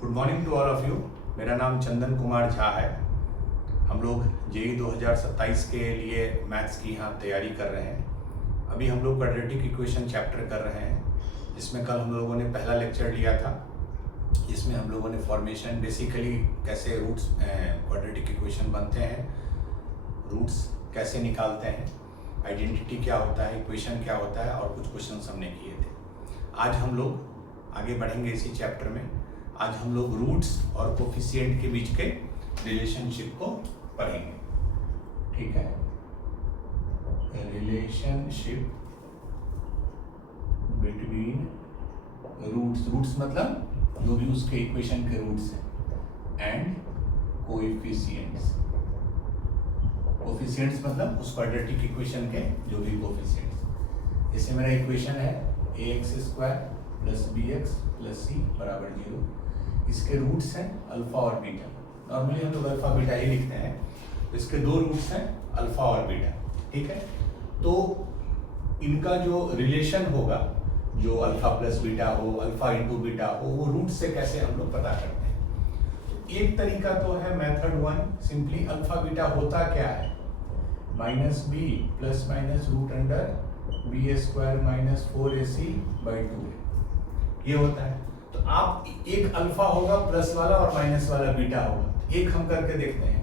Good morning to all of you. मेरा नाम चंदन कुमार झा है। हम लोग जेई 2027 के लिए मैथ्स की यहाँ तैयारी कर रहे हैं। अभी हम लोग क्वाड्रेटिक इक्वेशन चैप्टर कर रहे हैं, जिसमें कल हम लोगों ने पहला लेक्चर लिया था। इसमें हम लोगों ने फॉर्मेशन बेसिकली कैसे रूट्स क्वाड्रेटिक इक्वेशन बनते हैं, रूट्स कैसे निकालते हैं, आइडेंटिटी क्या होता है, इक्वेशन क्या होता है, और कुछ क्वेश्चन हमने किए थे। आज हम लोग आगे बढ़ेंगे इसी चैप्टर में। आज हम लोग रूट्स और कोफिशिएंट के बीच के रिलेशनशिप को पढ़ेंगे, ठीक है। रिलेशनशिप बिटवीन रूट्स मतलब जो भी उसके इक्वेशन के रूट्स हैं, एंड कोएफिशिएंट्स। कोफिशिएंट्स मतलब उस क्वाड्रेटिक इक्वेशन के जो भी कोफिशिएंट्स। जैसे मेरा इक्वेशन है ax² + bx + c = 0। इसके रूट्स हैं अल्फा और बीटा। नॉर्मली हम लोग अल्फा बीटा ही लिखते हैं। इसके दो रूट्स हैं अल्फा और बीटा, ठीक है। तो इनका जो रिलेशन होगा, जो अल्फा प्लस बीटा हो, अल्फा इंटू बीटा हो, वो रूट से कैसे हम लोग पता करते हैं। तो एक तरीका तो है मेथड 1, सिंपली अल्फा बीटा होता क्या है, -b ± √(b² - 4ac/2) ये होता है। तो आप एक अल्फा होगा प्लस वाला और माइनस वाला बीटा होगा। एक हम करके देखते हैं,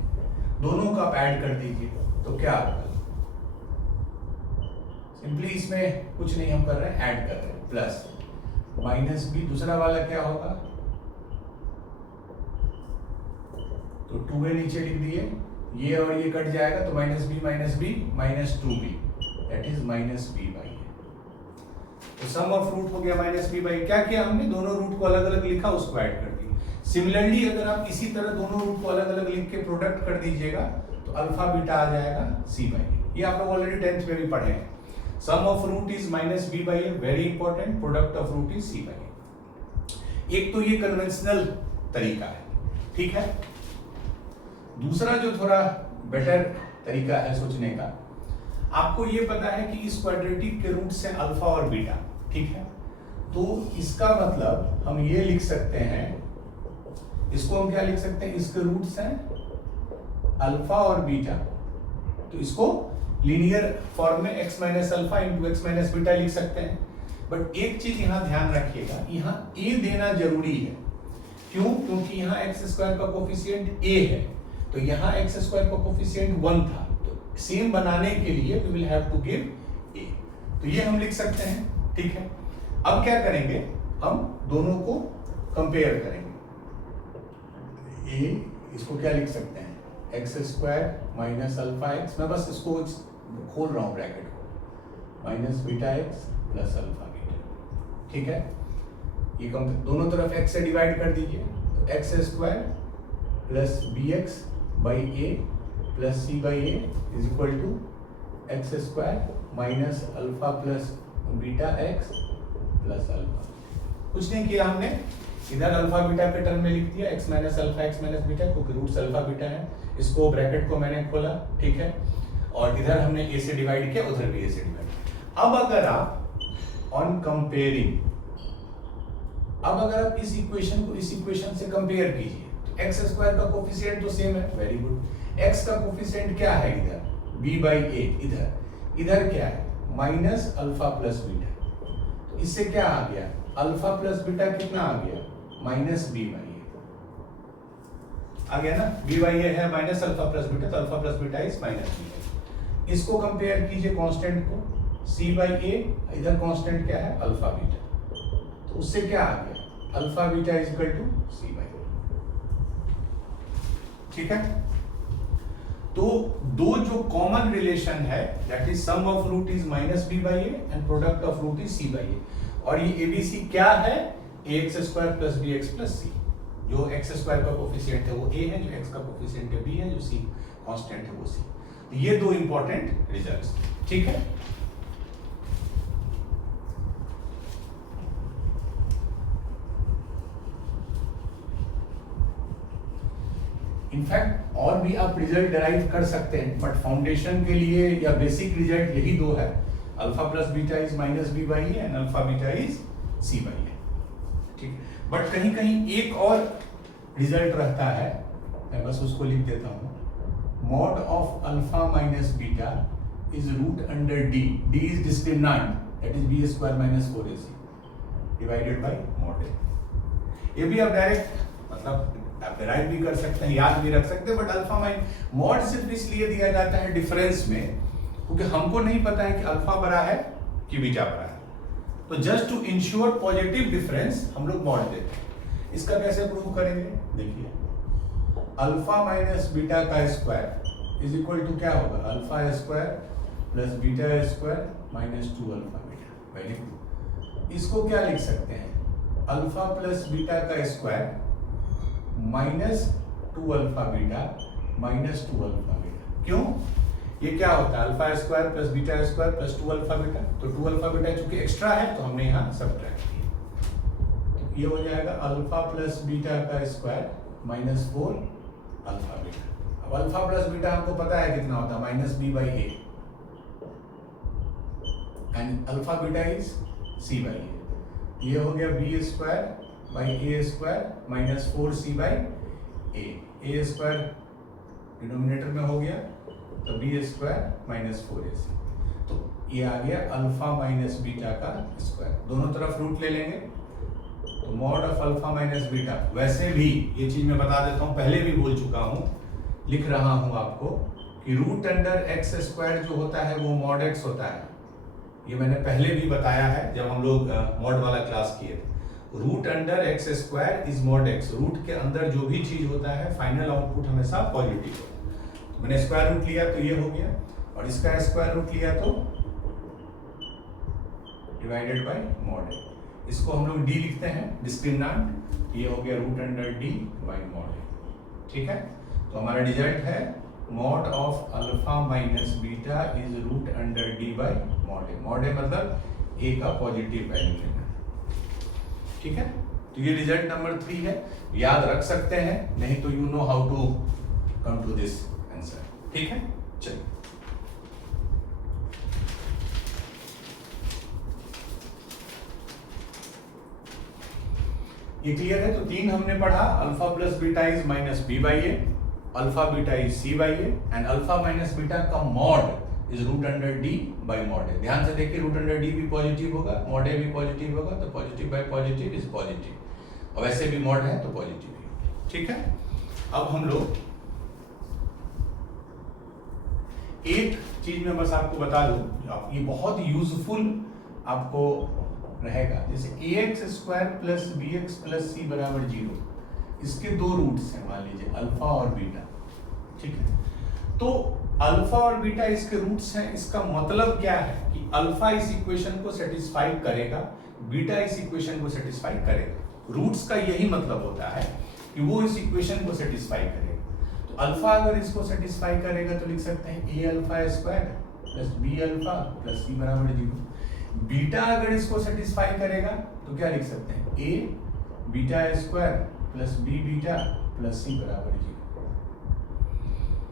दोनों का आप ऐड कर दीजिए तो क्या होगा। सिंपली इसमें कुछ नहीं हम कर रहे हैं, ऐड कर रहे हैं, प्लस -b। दूसरा वाला क्या होगा, तो 2a नीचे लिख दिए, ये और ये कट जाएगा तो -b -2b that is -b/a। तो सम ऑफ रूट हो गया -b/a। क्या किया हमने, दोनों रूट को अलग अलग लिखा, उसको ऐड कर दी। सिमिलरली अगर आप इसी तरह दोनों रूट को अलग अलग लिख के प्रोडक्ट कर दीजिएगा तो अल्फा बीटा आ जाएगा c/a। ये आप लोग ऑलरेडी 10th में भी पढ़े हैं। Sum of root is -b/a, very important. Product of root is c/a। एक तो ये कन्वेंशनल तरीका है, ठीक है। दूसरा जो थोड़ा बेटर तरीका है सोचने का, आपको ये पता है कि इस क्वाड्रेटिक के रूट्स हैं अल्फा और बीटा, ठीक है। तो इसका मतलब हम ये लिख सकते हैं, इसको हम क्या लिख सकते हैं, इसके रूट्स हैं अल्फा और बीटा। तो इसको लीनियर फॉर्म में x - α × x - बीटा लिख सकते हैं। बट एक चीज यहां ध्यान रखिएगा, यहां a देना जरूरी है। क्यों? क्योंकि यहाँ x² का कोफिशिएंट a है, तो यहाँ x² का कोफिशिएंट 1 था। सेम बनाने के लिए we will have to give a। तो ये हम लिख सकते हैं, ठीक है। अब क्या करेंगे, हम दोनों को कंपेयर करेंगे। a इसको क्या लिख सकते हैं, x² - αx, मैं बस इसको खोल रहा हूँ ब्रैकेट को, -βx + αβ, ठीक है। ये दोनों तरफ x से डिवाइड कर दीजिए, तो x² + bx/a + c/a is equal to x² - α + βx + α। कुछ नहीं किया हमने, इधर अल्फा बीटा के टर्म में लिख दिया x - α x - बीटा, क्योंकि रूट्स अल्फा बीटा है। इसको ब्रैकेट को मैंने खोला, ठीक है। और इधर हमने a से डिवाइड किया, उधर भी a से डिवाइड। अब अगर आप ऑन कंपेयरिंग, अब अगर आप इस इक्वेशन को इस इक्वेशन से कंपेयर कीजिए, x² का कोफिशिएंट तो सेम है, वेरी गुड। x का कोफिशिएंट क्या है इधर, b/a। इधर क्या है, -α + बीटा। तो इससे क्या आ गया, अल्फा प्लस बीटा कितना आ गया, -b/a आ गया ना। b/a है -α + बीटा, तो alpha plus beta is -b। इसको कंपेयर कीजिए कांस्टेंट को, c/a, इधर कांस्टेंट क्या है, अल्फा बीटा। तो उससे क्या आ गया, alpha beta is equal to c/a, ठीक है। तो दो जो कॉमन रिलेशन है, that is sum of root is -b/a and product of root is c/a। और ये abc क्या है, ax² + bx + c। जो x² का कोफिशिएंट है वो a है, जो x का कोफिशिएंट है b है, जो c कांस्टेंट है वो c। ये दो इंपॉर्टेंट रिजल्ट्स, ठीक है। इनफैक्ट और भी आप रिजल्ट डिराइव कर सकते हैं, बट फाउंडेशन के लिए या बेसिक रिजल्ट यही दो है, alpha plus beta is -b/a and alpha beta is c/a, ठीक है। बट कहीं कहीं एक और रिजल्ट रहता है, मैं बस उसको लिख देता हूँ, mod of alpha minus beta is root under D, D is discriminant, that is B square minus 4ac divided by mod A. ये भी आप डायरेक्ट मतलब आप डिराइव भी कर सकते हैं, याद भी रख सकते हैं, बट अल्फा माइनस मॉड सिर्फ इसलिए दिया जाता है डिफरेंस में क्योंकि हमको नहीं पता है कि अल्फा बड़ा है कि बीटा बड़ा है, तो just to ensure positive difference हम लोग मॉड देते हैं। इसका कैसे प्रूव करेंगे, देखिए अल्फा माइनस बीटा का स्क्वायर इज इक्वल टू क्या होगा, alpha square plus beta square minus 2 alpha beta. Very good. इसको क्या लिख सकते हैं, अल्फा प्लस बीटा का square minus 2 alpha beta minus 2 alpha beta. क्यों, ये क्या होता है, alpha square plus beta square plus 2 alpha beta, तो 2 अल्फा बीटा चूंकि एक्स्ट्रा है तो हमने यहाँ सब्ट्रैक्ट किया, तो ये हो जाएगा अल्फा प्लस बीटा का स्क्वायर माइनस 4 अल्फा बीटा। अब अल्फा प्लस बीटा हमको पता है कितना होता है, minus B by A, and alpha beta is C by A. ये हो गया B square by A square minus 4c by A square denominator में हो गया, तो बी स्क्वायर माइनस 4ac, तो ये आ गया अल्फा माइनस बीटा का स्क्वायर। दोनों तरफ रूट ले लेंगे, तो mod of alpha minus beta, वैसे भी ये चीज मैं बता देता हूँ, पहले भी बोल चुका हूँ, लिख रहा हूँ आपको कि रूट अंडर एक्स स्क्वायर जो होता है वो मॉड एक्स होता है। ये मैंने पहले भी बताया है जब हम लोग मॉड वाला क्लास किए थे। Root under x square is mod x, root के अंदर जो भी चीज होता है फाइनल आउटपुट हमेशा पॉजिटिव होता है। तो मैंने स्क्वायर रूट लिया तो ये हो गया, और इसका स्क्वायर रूट लिया तो डिवाइडेड बाय मॉड ए। इसको हम लोग डी लिखते हैं डिस्क्रिमिनेंट, ये हो गया root under D by mod A. ठीक है, तो हमारा रिजल्ट है mod of alpha minus beta is root under D by mod A. Mod A मतलब ए का पॉजिटिव वैल्यू लेना। ठीक है, तो ये रिजल्ट नंबर 3 है, याद रख सकते हैं, नहीं तो you know how to come to this answer. ठीक है, चलिए ये क्लियर है। तो 3 हमने पढ़ा, alpha plus beta is minus B by A, alpha beta is C by A, and alpha minus beta का mod is root under D by mod A. ध्यान से देखिए, रूट अंडर डी भी पॉजिटिव होगा, मॉड ए भी positive होगा, तो positive by positive is positive, और वैसे भी मॉड है तो पॉजिटिव ही। ठीक है, अब हम लोग एक चीज में बस आपको बता दूं, ये बहुत यूजफुल आपको रहेगा, जैसे ax square plus bx plus c बराबर 0, इसके 2 रूट्स हैं, मान लीजिए अल्फा और बीटा। ठीक है, तो अल्फा और बीटा इसके रूट्स हैं, इसका मतलब क्या है कि अल्फा इस इक्वेशन को सेटिस्फाई करेगा, बीटा इस इक्वेशन को सेटिस्फाई करेगा। रूट्स का यही मतलब होता है कि वो इस इक्वेशन को सेटिस्फाई करेगा। तो अल्फा अगर इसको सेटिस्फाई करेगा तो लिख सकते हैं a alpha square plus b alpha plus c बराबर 0। बीटा अगर इसको सेटिस्फाई करेगा तो क्या लिख सकते हैं, a beta square plus b beta plus c बराबर 0।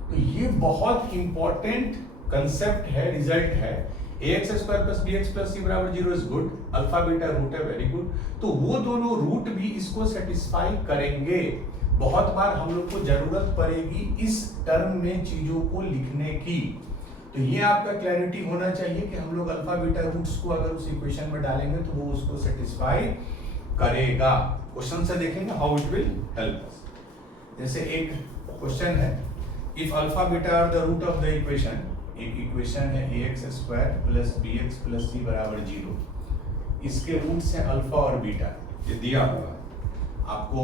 तो ये बहुत इंपॉर्टेंट कंसेप्ट है, रिजल्ट है। ax square plus bx plus c बराबर 0 is good, alpha beta root है, वेरी गुड। तो वो दोनों रूट भी इसको सेटिस्फाई करेंगे। बहुत बार हम लोग को जरूरत पड़ेगी इस टर्म में चीजों को लिखने की, तो ये आपका क्लैरिटी होना चाहिए कि हम लोग अल्फा बीटा रूट्स को अगर उस इक्वेशन में डालेंगे तो वो उसको सेटिस्फाई करेगा। क्वेश्चन से देखेंगे how it will help us. जैसे एक क्वेश्चन है, if alpha beta are the root of the equation, एक इक्वेशन है ax square plus bx plus c बराबर 0, इसके रूट्स हैं अल्फा और बीटा, ये दिया होगा आपको,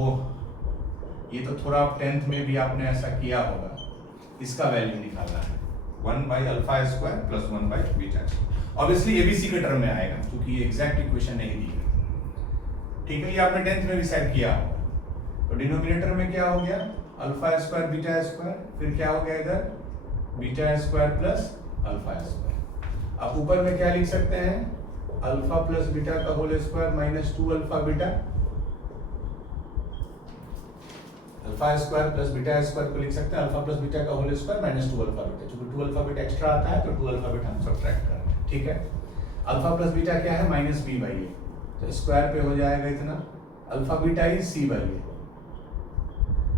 ये तो थोड़ा 10th में भी आपने ऐसा किया होगा। इसका वैल्यू निकालना है 1 by alpha square plus 1 by beta. Obviously ABC के टर्म में आएगा क्योंकि ये एग्जैक्ट इक्वेशन नहीं दी है। ठीक है, ये आपने 10th में भी शायद किया होगा। तो डिनोमिनेटर में क्या हो गया, अल्फा स्क्वायर बीटा स्क्वायर, फिर क्या हो गया इधर beta square plus alpha square. अब ऊपर में क्या लिख सकते हैं, अल्फा प्लस बीटा का whole square minus 2 alpha beta, alpha square plus beta square को लिख सकते हैं अल्फा प्लस बीटा का whole square minus 2 alpha beta. चूंकि 2 अल्फा बीटा एक्स्ट्रा आता है तो 2 अल्फा बीटा हम सब्ट्रैक्ट कर रहे हैं। ठीक है, अल्फा प्लस बीटा क्या है, माइनस बी बाई ए, तो स्क्वायर पे हो जाएगा इतना alpha beta is C by A,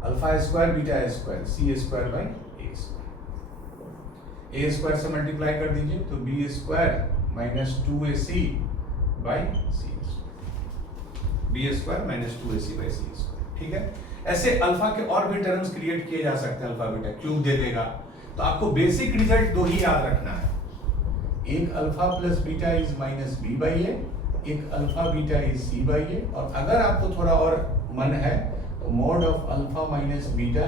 alpha square beta square c square by A square, a square से मल्टीप्लाई कर दीजिए तो b square minus 2ac by C square, b square minus 2ac by C square. ठीक है, ऐसे alpha के और भी टर्म्स क्रिएट किए जा सकते हैं, अल्फा बीटा क्यूब दे देगा। तो आपको बेसिक रिजल्ट दो ही याद रखना है, एक alpha plus beta is minus B by A, एक alpha beta is C by A, और अगर आपको थोड़ा और मन है तो mod of alpha minus beta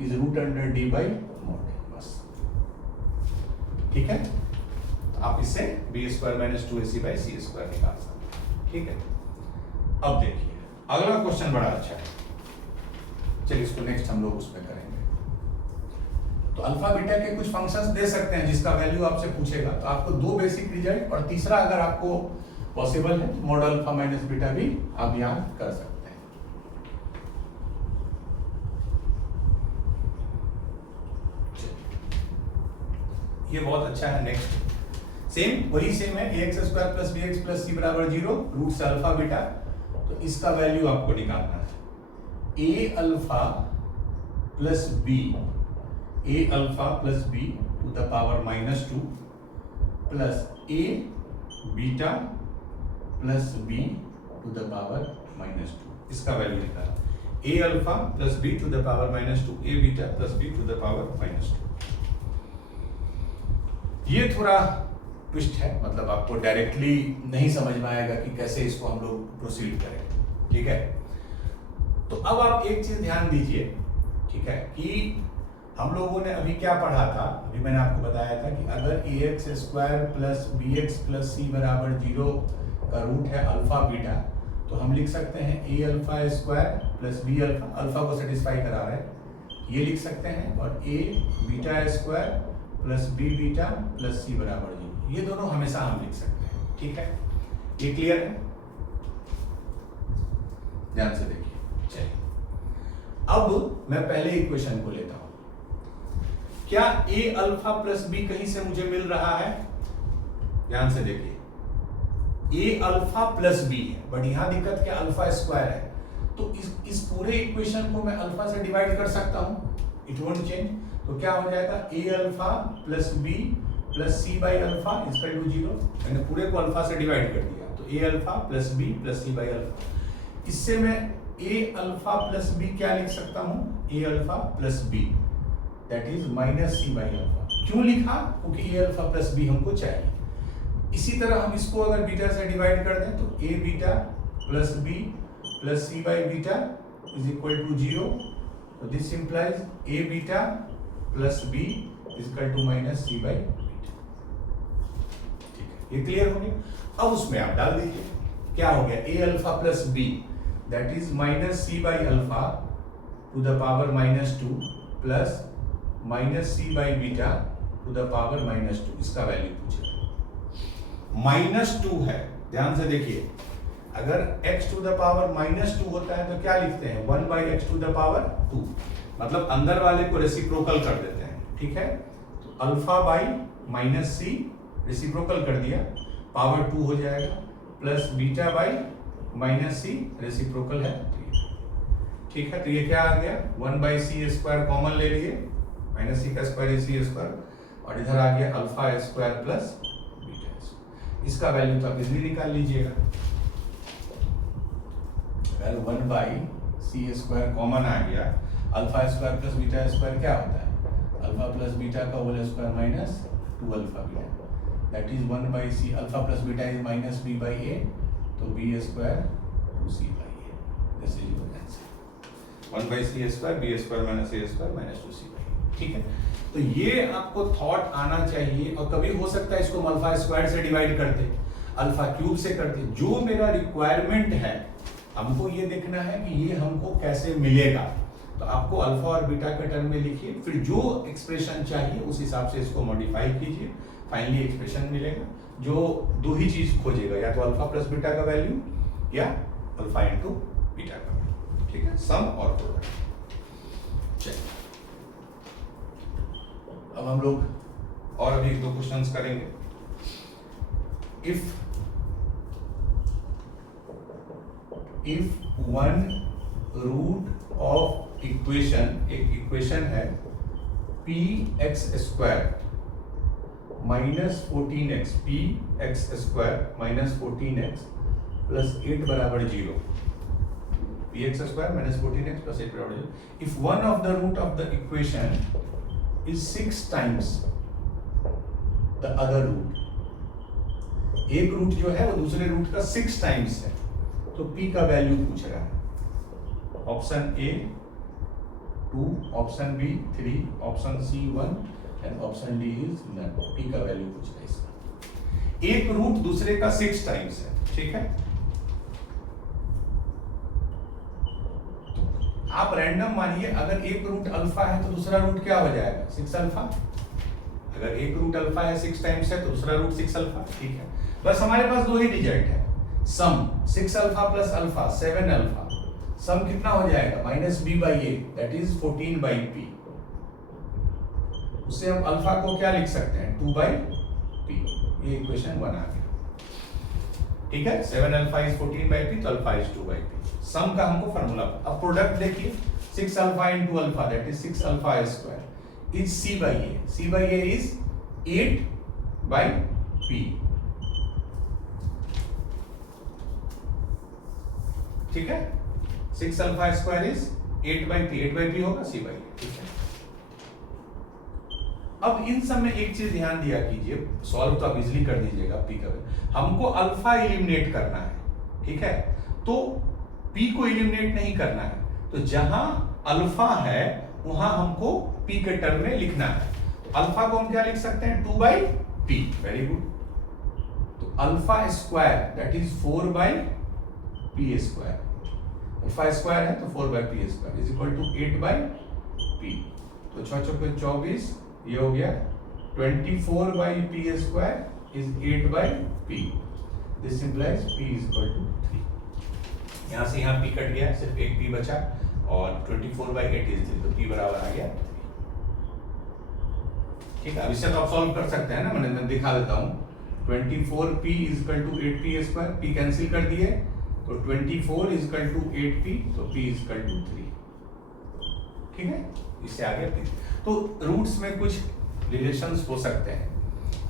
is root under D by mod, बस। ठीक है, तो आप इससे B square minus 2ac by C square निकाल सकते हैं। ठीक है, अब देखिए अगला क्वेश्चन बड़ा अच्छा है, चलिए इसको नेक्स्ट हम लोग उसमें करेंगे। तो अल्फा बीटा के कुछ फंक्शंस दे सकते हैं जिसका वैल्यू आपसे पूछेगा, तो आपको दो बेसिक रिजल्ट और तीसरा अगर आपको पॉसिबल है मॉड अल्फा माइनस बीटा भी आप यहां कर सकते हैं। ये बहुत अच्छा है। नेक्स्ट सेम वही सेम है, ax square plus bx plus c बराबर 0 रूट से अल्फा बीटा, तो इसका वैल्यू आपको निकालना है a alpha plus b, a alpha plus b to the power minus 2 plus a beta plus b to the power minus 2, इसका value निकालना a alpha plus b to the power minus 2, a beta plus b to the power minus 2। ये थोड़ा twist है, मतलब आपको directly नहीं समझ में आएगा कि कैसे इसको हम लोग प्रोसीड करें। ठीक है, तो अब आप एक चीज ध्यान दीजिए, ठीक है, कि हम लोगों ने अभी क्या पढ़ा था, अभी मैंने आपको बताया था कि अगर ax square plus bx plus c बराबर 0 का रूट है अल्फा बीटा, तो हम लिख सकते हैं a alpha square plus b alpha, alpha को सेटिस्फाई करा रहे हैं, ये लिख सकते हैं, और a beta square plus b beta plus c बराबर 0, ये दोनों हमेशा हम लिख सकते हैं। ठीक है, ये क्लियर है? ध्यान से देखिए। चलिए अब मैं पहले इक्वेशन को लेता हूं, क्या a अल्फा प्लस b कहीं से मुझे मिल रहा है? ध्यान से देखिए, a अल्फा प्लस b है, बट यहां दिक्कत क्या, अल्फा स्क्वायर है, तो इस पूरे इक्वेशन को मैं अल्फा से डिवाइड कर सकता हूं, इट वोंट चेंज। तो क्या हो जाएगा, a alpha plus b plus c by alpha equal to 0, मैंने पूरे को अल्फा से डिवाइड कर दिया, तो a alpha plus b plus c by alpha. इससे मैं a अल्फा प्लस b क्या लिख सकता हूं, a alpha plus b that is minus c by alpha. क्यों लिखा, क्योंकि a अल्फा प्लस b हमको चाहिए। इसी तरह हम इसको अगर बीटा से डिवाइड कर दें तो a beta plus b plus c by beta is equal to 0, तो this implies a beta plus b is equal to minus c by beta. ठीक है, ये क्लियर हो गया। अब उसमें आप डाल दीजिए, क्या हो गया, a alpha plus b that is minus c by alpha to the power minus 2 plus minus c by beta to the power minus 2, इसका वैल्यू पूछे माइनस 2 है। ध्यान से देखिए, अगर x to the power minus 2 होता है तो क्या लिखते हैं, 1 by x to the power 2, मतलब अंदर वाले को रेसिप्रोकल कर देते हैं। ठीक है, तो alpha by minus c reciprocal कर दिया, पावर 2 हो जाएगा, plus beta by minus c reciprocal है 3। ठीक है, तो ये क्या आ गया, 1 बाई सी स्क्वायर कॉमन ले लिए, माइनस c का स्क्वायर सी स्क्वायर, और इधर आ गया alpha square plus beta square. इसका वैल्यू तो आप इजीली निकाल लीजिएगा, अगर 1 बाई सी स्क्वायर कॉमन आ गया, alpha square plus beta square क्या होता है, अल्फा प्लस बीटा का whole square minus 2 alpha beta, that is 1 by c, alpha plus beta is minus b by a, तो b square 2c by a, this is your answer. 1 by C square b square minus a square minus 2c by a। ठीक है, तो ये आपको thought आना चाहिए, और कभी हो सकता है इसको अल्फा स्क्वायर से डिवाइड करते, अल्फा क्यूब से करते, जो मेरा रिक्वायरमेंट है हमको ये देखना है कि ये हमको कैसे मिलेगा, तो आपको अल्फा और बीटा के टर्म में लिखिए, फिर जो एक्सप्रेशन चाहिए उस हिसाब से इसको मॉडिफाई कीजिए, फाइनली एक्सप्रेशन मिलेगा जो दो ही चीज खोजेगा, या तो अल्फा प्लस बीटा का वैल्यू या अल्फा इंटू बीटा का वैल्यू। ठीक है, सम और प्रोडक्ट। चलिए अब हम लोग और अभी 1-2 क्वेश्चंस करेंगे। If if one root of equation, एक इक्वेशन है p x square minus 14x, p x square minus 14x plus 8 बराबर 0, p x square minus 14x plus 8 बराबर 0, if one of the root of the equation is 6 times the other root, एक root जो है वो दूसरे root का 6 times है, तो p का वैल्यू पूछ रहा है। Option a 2, option b 3, option c 1 and option d is none. p का वैल्यू पूछ रहा है इसका। एक रूट दूसरे का 6 टाइम्स है, ठीक है। तो आप रैंडम मानिए, अगर एक रूट अल्फा है तो दूसरा रूट क्या हो जाएगा, 6 अल्फा। अगर एक रूट अल्फा है 6 टाइम्स है तो दूसरा रूट 6 अल्फा, ठीक है। बस हमारे पास दो ही डिजिट है, sum 6 alpha plus alpha 7 alpha, sum कितना हो जाएगा minus B by a, that is 14 by p. उससे हम अल्फा को क्या लिख सकते हैं, 2 बाई पी। ये इक्वेशन 1 आ गया, ठीक है। 7 अल्फा इज 14 बाई पी, तो alpha is 2 by p. Sum का हमको फार्मूला, अब प्रोडक्ट देखिए, 6 alpha into alpha that is 6 alpha square is C by a, c by a is 8 by p, ठीक है। 6 alpha square is 8 by p, 8 by p होगा c by, ठीक है। अब इन सब में एक चीज ध्यान दिया कीजिए, सॉल्व तो आप इजीली कर दीजिएगा पी का, हमको अल्फा एलिमिनेट करना है, ठीक है। तो पी को एलिमिनेट नहीं करना है, तो जहां अल्फा है वहां हमको पी के टर्म में लिखना है। अल्फा को हम क्या लिख सकते हैं, 2 बाई पी, वेरी गुड। तो alpha square that is 4 by p square, alpha square है तो 4 by p square is equal to 8 by p. तो 6 चौके 24, ये हो गया 24 by p square is 8 by p, this implies p is equal to 3। यहां से यहां पी कट गया, सिर्फ एक पी बचा, और 24 बाई 8 इज 3, तो पी बराबर आ गया 3, ठीक है। अब इससे तो आप सॉल्व कर सकते हैं ना, मैं दिखा देता हूं। 24p is equal to 8p square, p cancel कर दिए तो 24 इज इक्वल टू 8p, तो p इज इक्वल टू 3, ठीक है। इससे आगे p, तो रूट्स में कुछ रिलेशंस हो सकते हैं,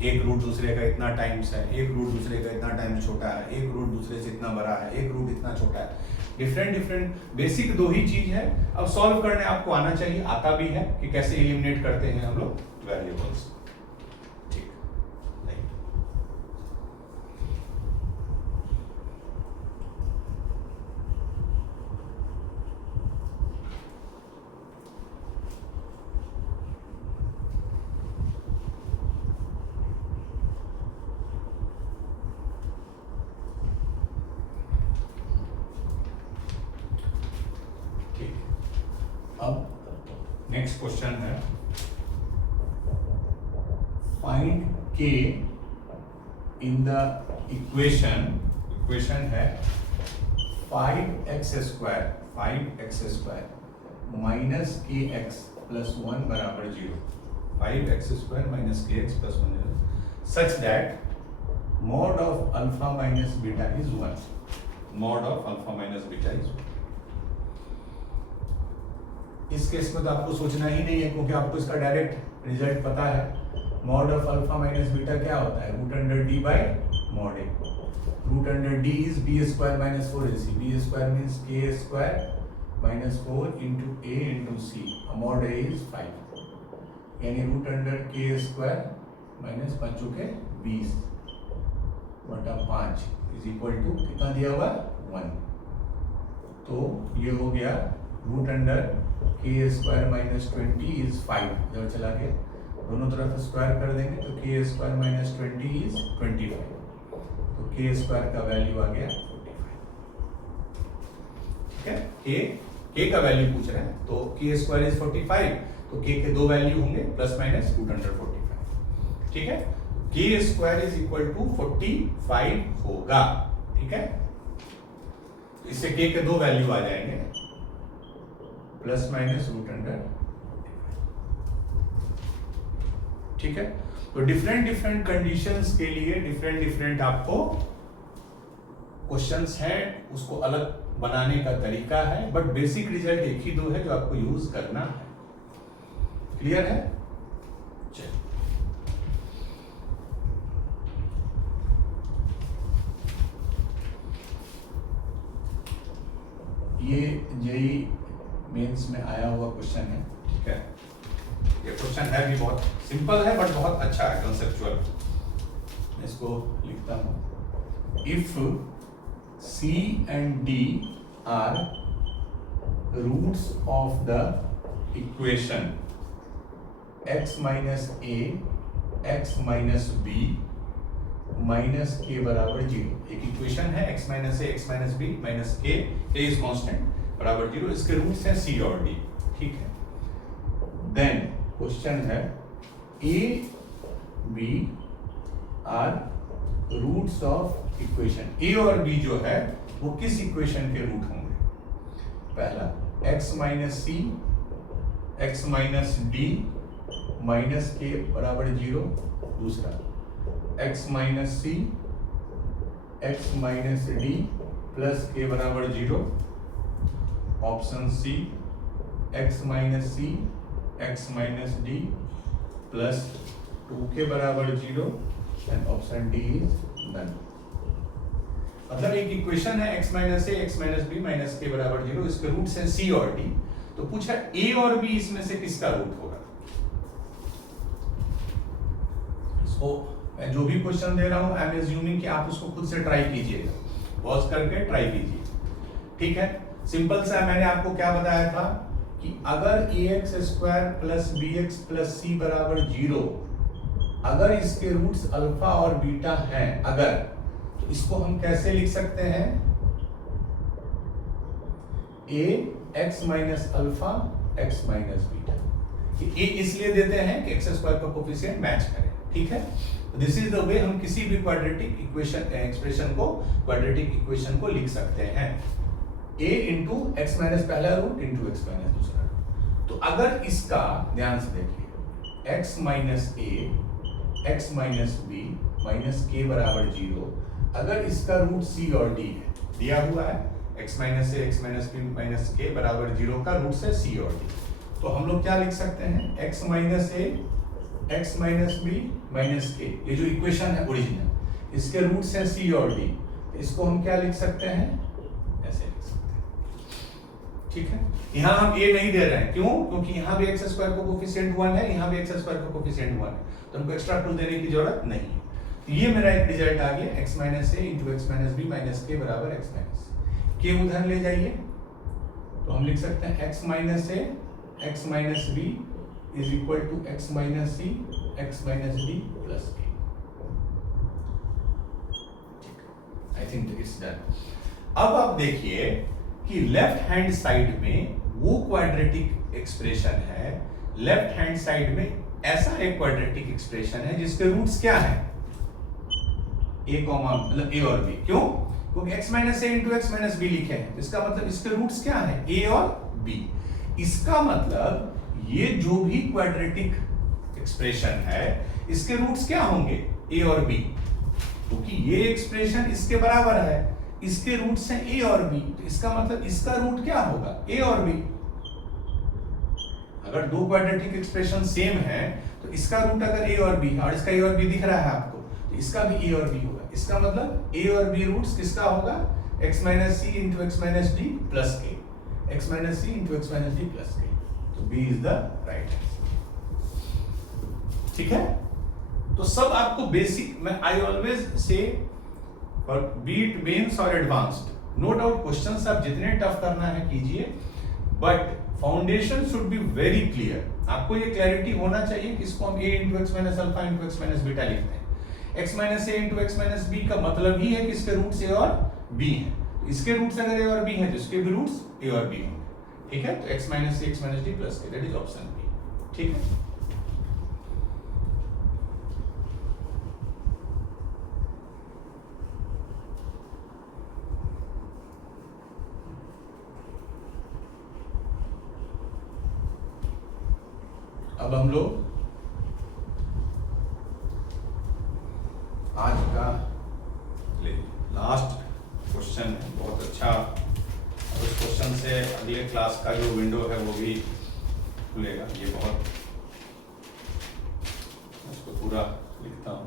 एक रूट दूसरे का इतना टाइम्स है, एक रूट दूसरे का इतना टाइम्स छोटा है, एक रूट दूसरे से इतना बड़ा है, एक रूट इतना छोटा है, डिफरेंट बेसिक दो ही चीज है। अब सॉल्व करने आपको आना चाहिए, आता भी है कि कैसे एलिमिनेट करते हैं हम लोग वेरिएबल्स, ठीक है। अब नेक्स्ट क्वेश्चन है, find k in the equation है 5x square minus kx plus 1 बराबर 0, 5x square minus kx plus 1 such that mod of alpha minus beta is 1, mod of alpha minus beta is 1। इस case में तो आपको सोचना ही नहीं है, क्योंकि आपको इसका डायरेक्ट रिजल्ट पता है। Mod of alpha minus beta क्या होता है, root under D by mod A, root under D is B square minus 4ac, B square means K square minus 4 into A into C, mod A is 5, यानी root under K square minus 5 चुके 20 बटा 5 is equal to कितना दिया हुआ 1। तो ये हो गया root under K square minus 20 is 5, इधर चला गया, दोनों तरफ स्क्वायर कर देंगे तो के स्क्वायर माइनस 20 इज 25, तो के स्क्वायर का वैल्यू आ गया 45, ठीक है। के का वैल्यू पूछ रहे हैं, तो के स्क्वायर इज 45, तो के दो वैल्यू होंगे प्लस माइनस रूट अंडर 45, ठीक है। के स्क्वायर इज इक्वल टू 45 होगा, ठीक है। इससे के दो वैल्यू आ जाएंगे प्लस माइनस रूट अंडर, ठीक है। तो डिफरेंट कंडीशंस के लिए डिफरेंट आपको क्वेश्चंस हैं, उसको अलग बनाने का तरीका है, बट बेसिक रिजल्ट एक ही दो है जो आपको यूज करना है। क्लियर है? चलिए, ये जेई मेंस में आया हुआ क्वेश्चन है। ठीक है, ये क्वेश्चन है भी बहुत सिंपल है बट बहुत अच्छा है, कंसेप्चुअल। मैं इसको लिखता हूं। If C and D are roots of the equation x minus a x minus b minus K बराबर 0। एक इक्वेशन है x minus A X minus B minus के इज कांस्टेंट बराबर 0। इसके रूट्स हैं c और d। ठीक है, देन क्वेश्चन है a b are roots of equation. a और b जो है वो किस इक्वेशन के रूट होंगे? पहला x minus C X minus D minus K बराबर 0। दूसरा x minus C X minus D plus के बराबर 0। Option C x minus C X minus D plus 2 के बराबर 0 and option d is done. मतलब एक इक्वेशन है x minus A X minus B minus K बराबर 0, इसके रूट्स हैं c और d। तो पूछा a और b इसमें से किसका रूट होगा? इसको मैं जो भी क्वेश्चन दे रहा हूं आई एम एज्यूमिंग कि आप उसको खुद से ट्राई कीजिएगा, पॉज करके ट्राई कीजिए। ठीक है, सिंपल सा मैंने आपको क्या बताया था कि अगर ax square plus bx plus c बराबर 0, अगर इसके रूट्स अल्फा और बीटा हैं, अगर, तो इसको हम कैसे लिख सकते हैं? a x minus alpha x minus beta. a इसलिए देते हैं कि x स्क्वायर का कोफिशिएंट मैच करे। ठीक है, दिस इज द वे हम किसी भी क्वाड्रेटिक इक्वेशन एक्सप्रेशन को, क्वाड्रेटिक इक्वेशन को लिख सकते हैं। a इंटू एक्स माइनस पहला रूट इंटू एक्स माइनस दूसरा रूट। तो अगर इसका ध्यान से देखिए x minus A X minus B minus K बराबर 0, अगर इसका रूट c और d है, दिया हुआ है x minus A X minus B minus K बराबर 0 का रूट है c और d, तो हम लोग क्या लिख सकते हैं? x minus A X minus B minus के, ये जो इक्वेशन है ओरिजिनल, इसके रूट्स हैं c और d, तो इसको हम क्या लिख सकते हैं? ऐसे लिख सकते हैं। ठीक है, यहाँ हम a नहीं दे रहे हैं, क्यों? क्योंकि यहाँ भी x स्क्वायर का कोफिशिएंट 1 है, यहाँ भी x स्क्वायर का कोफिशिएंट 1 है, तो हमको एक्स्ट्रा 2 देने की जरूरत नहीं है। तो ये मेरा एक रिजल्ट आ गया, x minus A into x minus B minus K बराबर x माइनस के। उधर ले जाइए तो हम लिख सकते हैं x minus A X minus B is equal to X minus C X minus D plus K. I think it's done. अब आप देखिए कि लेफ्ट हैंड साइड में वो क्वाड्रेटिक एक्सप्रेशन है, लेफ्ट हैंड साइड में ऐसा एक क्वाड्रेटिक एक्सप्रेशन है जिसके रूट्स क्या है? a कॉमा मतलब a और b। क्यों? क्योंकि x minus A into x minus B लिखे हैं, इसका मतलब इसके रूट्स क्या है? a और b। इसका मतलब ये जो भी क्वाड्रेटिक एक्सप्रेशन है इसके रूट्स क्या होंगे? a और b, क्योंकि ये एक्सप्रेशन इसके बराबर है, इसके रूट्स हैं a और b, तो इसका मतलब इसका रूट क्या होगा? a और b। अगर दो क्वाड्रेटिक एक्सप्रेशन सेम है तो इसका रूट अगर a और b है और इसका a और b दिख रहा है आपको, तो इसका भी a और b होगा। इसका मतलब a और b रूट्स किसका होगा? x minus c into x minus D plus k, x minus c into x minus D plus k. तो b is the right answer. ठीक है, तो सब आपको बेसिक, मैं I always say for beat mains और एडवांस्ड, नो डाउट क्वेश्चंस आप जितने टफ करना है कीजिए, but foundation should be very clear. आपको ये क्लैरिटी होना चाहिए कि इसको हम a into x minus alpha into x minus beta लिखते हैं। x minus A into x minus B का मतलब ही है कि इसके रूट्स a और b हैं, तो इसके रूट्स अगर a और b हैं तो इसके भी रूट्स a और b होंगे। ठीक है, तो x minus A X minus D plus के, दैट इज ऑप्शन बी। ठीक है, अब हम लोग आज का लास्ट क्वेश्चन है, बहुत अच्छा क्लास का जो विंडो है वो भी खुलेगा। ये बहुत, इसको पूरा लिखता हूं,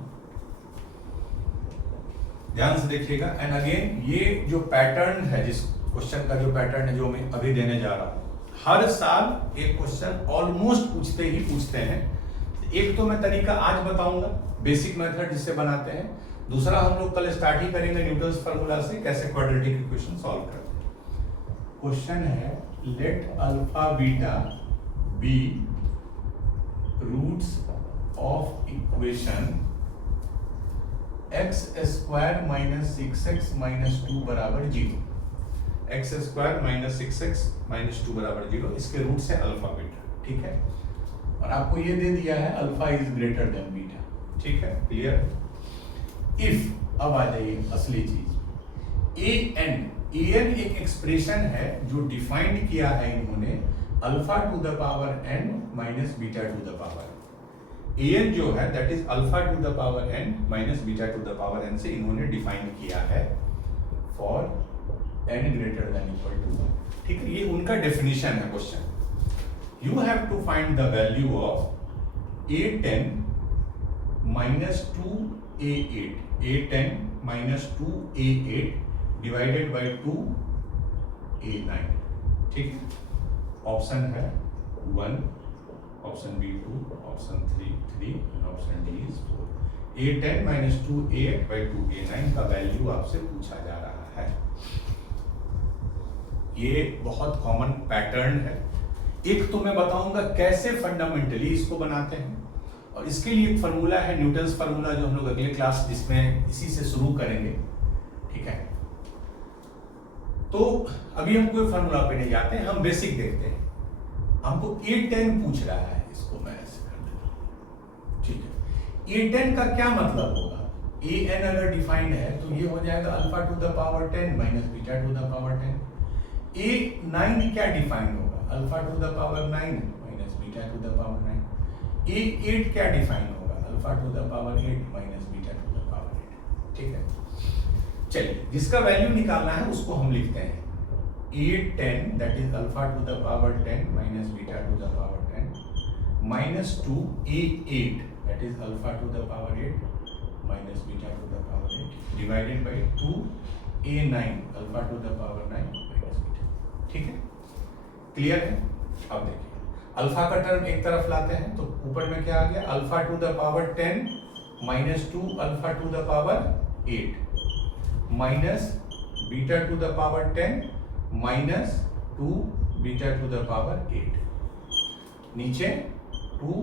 ध्यान से देखिएगा। एंड अगेन ये जो पैटर्न है, जिस क्वेश्चन का जो पैटर्न है जो मैं अभी देने जा रहा हूं, हर साल एक क्वेश्चन ऑलमोस्ट पूछते हैं। एक तो मैं तरीका आज बताऊंगा, बेसिक मेथड जिससे बनाते हैं। दूसरा हम लोग कल स्टार्ट ही करेंगे न्यूटन्स फार्मूला से कैसे क्वाड्रेटिक इक्वेशन सॉल्व करते हैं। क्वेश्चन है let alpha beta be roots of equation x square minus 6x minus 2 बराबर 0। X square minus 6x minus 2 बराबर 0, इसके रूट्स है अल्फा बीटा, ठीक है। और आपको ये दे दिया है alpha is greater than beta, ठीक है, क्लियर। इफ, अब आ जाइए असली चीज, एन एक एक्सप्रेशन है जो डिफाइंड किया है इन्होंने alpha to the power n minus beta to the power. an जो है that is alpha to the power n minus beta to the power n से इन्होंने डिफाइन किया है for n greater than equal to 1, ठीक है। ये उनका डेफिनेशन है question. You have to find the value of a10 minus 2a8, a10 minus 2a8 divided by 2a9, ठीक है। ऑप्शन है 1, ऑप्शन बी 2, ऑप्शन 3 और option d is 4। a10 minus 2a8 by 2a9 का वैल्यू आपसे पूछा जा रहा है। ये बहुत कॉमन पैटर्न है। एक तो मैं बताऊंगा कैसे फंडामेंटली इसको बनाते हैं, और इसके लिए एक फार्मूला है न्यूटन्स फार्मूला जो हम लोग अगले क्लास जिसमें इसी से शुरू करेंगे, ठीक है। तो अभी हम कोई फार्मूला पे नहीं जाते हैं, हम बेसिक देखते हैं। हमको a10 पूछ रहा है, इसको मैं ऐसे कर देता हूं, ठीक है। a10 का क्या मतलब होगा? an अगर डिफाइंड है तो ये हो जाएगा alpha to the power 10 minus beta to the power 10। a9 क्या डिफाइंड होगा? Alpha to the power 9 minus beta to the power 9। a8 क्या डिफाइन होगा? Alpha to the power 8 minus beta to the power 8, ठीक है। चलिए, जिसका value निकालना है उसको हम लिखते हैं a10 that is alpha to the power 10 minus beta to the power 10 minus 2 a8 that is alpha to the power 8 minus beta to the power 8 divided by 2 a9 alpha to the power 9 minus beta, ठीक है, clear है। अब देखिए alpha का term एक तरफ लाते हैं तो ऊपर में क्या आ गया? Alpha to the power 10 minus 2 alpha to the power 8 minus beta to the power 10 minus 2 beta to the power 8, नीचे 2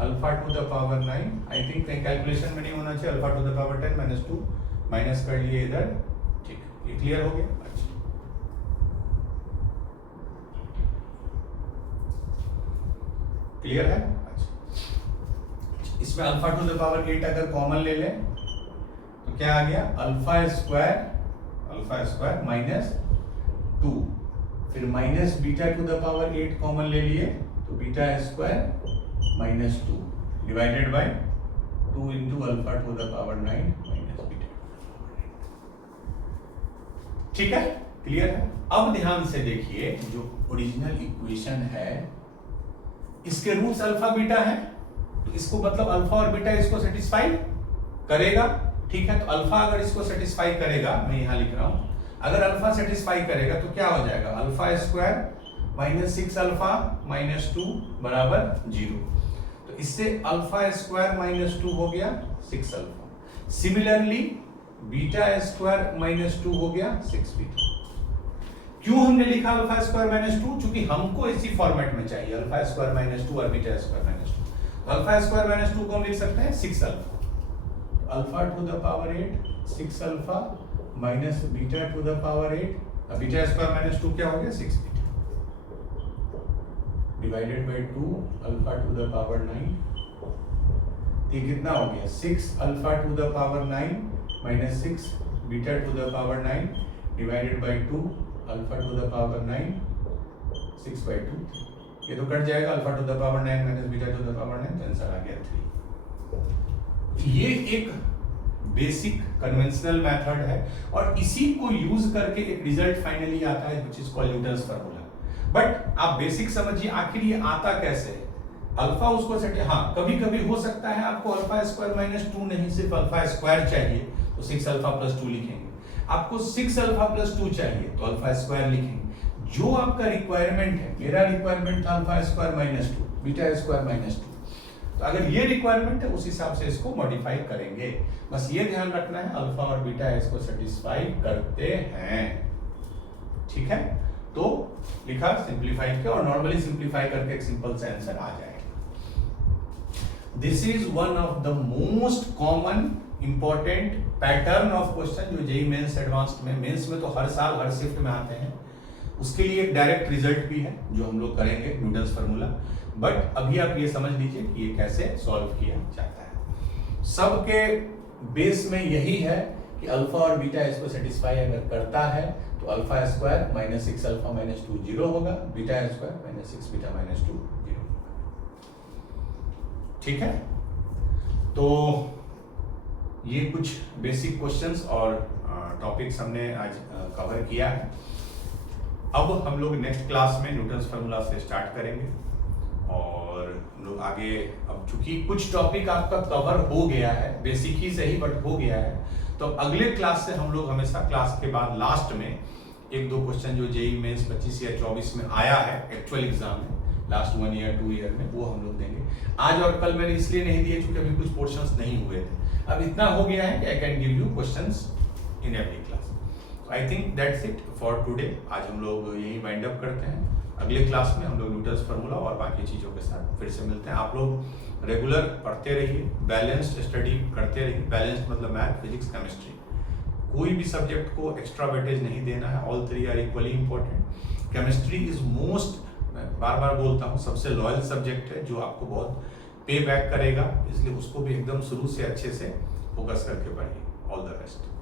alpha to the power 9। I think कहीं कैलकुलेशन में नहीं होना चाहिए। Alpha to the power 10 minus 2 minus कर लिए इधर, ठीक, ये क्लियर हो गया। अच्छा, क्लियर है। अच्छा, इसमें अल्फा टू द पावर 8 अगर कॉमन ले लें तो क्या आ गया? अल्फा स्क्वायर माइनस 2, फिर minus beta to the power 8 common ले लिए तो beta square minus 2 divided by 2 into alpha to the power 9 minus beta, ठीक है, क्लियर है। अब ध्यान से देखिए, जो ओरिजिनल इक्वेशन है इसके रूट्स अल्फा बीटा है, तो इसको मतलब अल्फा और बीटा इसको सेटिस्फाई करेगा, ठीक है। तो अल्फा अगर इसको सेटिस्फाई करेगा, मैं यहां लिख रहा हूं, अगर अल्फा सेटिस्फाई करेगा तो क्या हो जाएगा? Alpha square minus 6 alpha minus 2 बराबर 0। तो इससे अल्फा स्क्वायर माइनस 2 हो गया 6 alpha. Similarly beta square minus 2 हो गया 6 बीटा। क्यों हमने लिखा अल्फा स्क्वायर माइनस 2? क्योंकि हमको इसी फॉर्मेट में चाहिए, अल्फा स्क्वायर माइनस 2 और beta square minus 2। Alpha square minus 2 को हम लिख सकते हैं 6 alpha. Alpha to the power 8 6 alpha minus beta to the power 8, beta square minus 2 क्या हो गया? 6 beta divided by 2 alpha to the power 9। ये कितना हो गया? 6 alpha to the power 9 minus 6 beta to the power 9 divided by 2 alpha to the power 9 6 by 2। ये तो कट जाएगा, alpha to the power 9 minus beta to the power 9, answer आ गया 3। ये एक बेसिक कन्वेंशनल मेथड है और इसी को यूज करके एक रिजल्ट फाइनली आता है which is called Newton's formula. But आप बेसिक समझिए आखिर ये आता कैसे है। अल्फा उसको सेट, हाँ कभी कभी हो सकता है आपको अल्फा स्क्वायर माइनस 2 नहीं सिर्फ अल्फा स्क्वायर चाहिए तो 6 अल्फा प्लस 2 लिखेंगे, आपको 6 अल्फा प्लस 2 चाहिए तो अल्फा स्क्वायर लिखेंगे। जो आपका रिक्वायरमेंट है, मेरा रिक्वायरमेंट था alpha square minus 2, beta square minus 2, तो अगर ये रिक्वायरमेंट है उस हिसाब से इसको मॉडिफाई करेंगे। बस ये ध्यान रखना है अल्फा और बीटा इसको सेटिस्फाई करते हैं, ठीक है। तो लिखा, सिंप्लीफाई किया और नॉर्मली सिंप्लीफाई करके एक सिंपल सा आंसर आ जाएगा। This is one of the most common important pattern of question जो जेईई मेंस एडवांस्ड में, मेंस में तो हर साल हर शिफ्ट में आते हैं। उसके लिए एक डायरेक्ट रिजल्ट भी है जो हम लोग करेंगे, न्यूटन्स फार्मूला। बट अभी आप ये समझ लीजिए कि ये कैसे सॉल्व किया जाता है। सबके बेस में यही है कि अल्फा और बीटा इसको सेटिस्फाई अगर करता है तो alpha square minus 6 alpha minus 2 0 होगा, beta square minus 6 beta minus 2 0 होगा, ठीक है। तो ये कुछ बेसिक क्वेश्चंस और टॉपिक्स हमने आज कवर किया है। अब हम लोग नेक्स्ट क्लास में न्यूटन्स फार्मूला से स्टार्ट करेंगे और हम लोग आगे, अब चूंकि कुछ टॉपिक आपका कवर हो गया है, बेसिक ही सही बट हो गया है, तो अगले क्लास से हम लोग हमेशा क्लास के बाद लास्ट में एक दो क्वेश्चन जो जेईई मेंस 25 या 24 में आया है एक्चुअल एग्जाम में लास्ट 1 ईयर 2 ईयर में, वो हम लोग देंगे। आज और कल मैंने इसलिए नहीं दिए क्योंकि अभी कुछ पोर्शंस नहीं हुए थे। अब इतना हो गया है कि I can give you questions in every class. I think that's it for today. आज हम लोग यही वाइंड अप करते हैं। अगले क्लास में हम लोग न्यूटन्स फार्मूला और बाकी चीज़ों के साथ फिर से मिलते हैं। आप लोग रेगुलर पढ़ते रहिए, बैलेंस्ड स्टडी करते रहिए। बैलेंस्ड मतलब मैथ, फिजिक्स, केमिस्ट्री, कोई भी सब्जेक्ट को एक्स्ट्रा वेटेज नहीं देना है। All 3 are equally important. Chemistry is most, मैं बार बार बोलता हूँ, सबसे लॉयल सब्जेक्ट है जो आपको बहुत पे बैक करेगा, इसलिए उसको भी एकदम शुरू से अच्छे से फोकस करके पढ़िए। All the best.